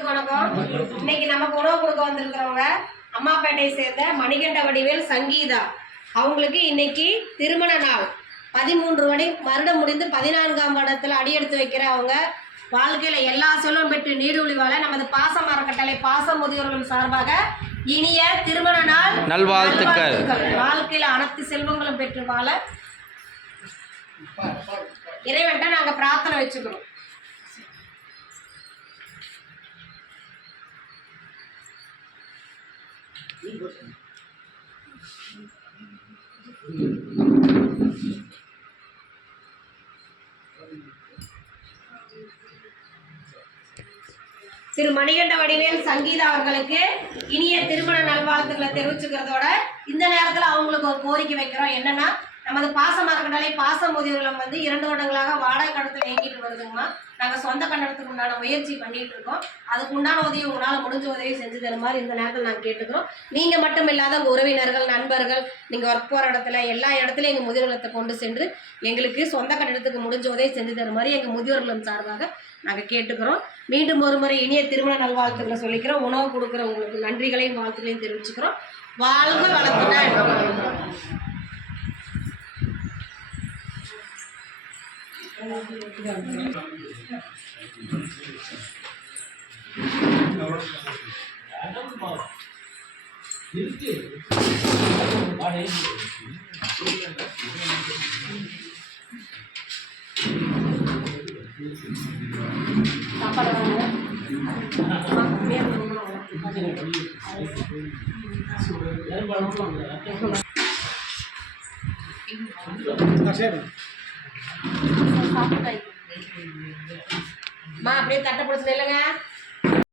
அனைவருக்கும் வணக்கம். இன்னைக்கு நமக்கு உணவு கொடுக்க வந்திருக்கிறவங்க அம்மாப்பேட்டையை சேர்ந்த மணிகண்ட வடிவேல் சங்கீதா. அவங்களுக்கு இன்னைக்கு திருமண நாள். 13 வருடம் முடிந்து 14ஆம் வருடத்தில் அடியெடுத்து வைக்கிற அவங்க வாழ்க்கையில் எல்லா செல்வம் பெற்று நீடூழி வாழ நமது பாசம் அறக்கட்டளை பாசம் முதியோர்களும் சார்பாக இனிய திருமண நாள் நல்வாழ்த்துக்கள். வாழ்க்கையில் அனைத்து செல்வங்களும் பெற்று வாழ இறைவன்ட்ட நாங்கள் பிரார்த்தனை வச்சுக்கிறோம். திரு மணிகண்ட வடிவேல் சங்கீதா அவர்களுக்கு இனிய திருமண நல்வாழ்த்துக்களை தெரிவிச்சுக்கிறதோட இந்த நேரத்தில் அவங்களுக்கு ஒரு கோரிக்கை வைக்கிறோம். என்னன்னா, நமது பாசம் அறக்கட்டளை பாசம் முதியோர்களும் 2 வருடங்களாக வாடகை கடத்தில் இயங்கிட்டு வருதுங்கம்மா. நாங்கள் சொந்த கட்டணத்துக்கு உண்டான முயற்சி பண்ணிட்டு இருக்கோம். அதுக்கு உண்டான உதவி உங்களால் முடிஞ்ச உதவி செஞ்சு தர மாதிரி இந்த நேரத்தில் நாங்கள் கேட்டுக்கிறோம். நீங்கள் மட்டும் இல்லாத உங்கள் உறவினர்கள், நண்பர்கள், நீங்கள் ஒர்க் போகிற இடத்துல எல்லா இடத்துலையும் எங்கள் முதியோர்களத்தை கொண்டு சென்று எங்களுக்கு சொந்த கட்டணத்துக்கு முடிஞ்ச உதவி செஞ்சு தர மாதிரி எங்கள் முதியோர்களும் சார்பாக நாங்கள் கேட்டுக்கிறோம். மீண்டும் ஒரு முறை இனிய திருமண நல்வாழ்த்துக்களை சொல்லிக்கிறோம். உணவு கொடுக்குற உங்களுக்கு நன்றிகளையும் வாழ்த்துக்களையும் தெரிவிச்சுக்கிறோம். வாழ்க வளத்துடன். அப்படியே தட்டை பிடிச்சது இல்லைங்க.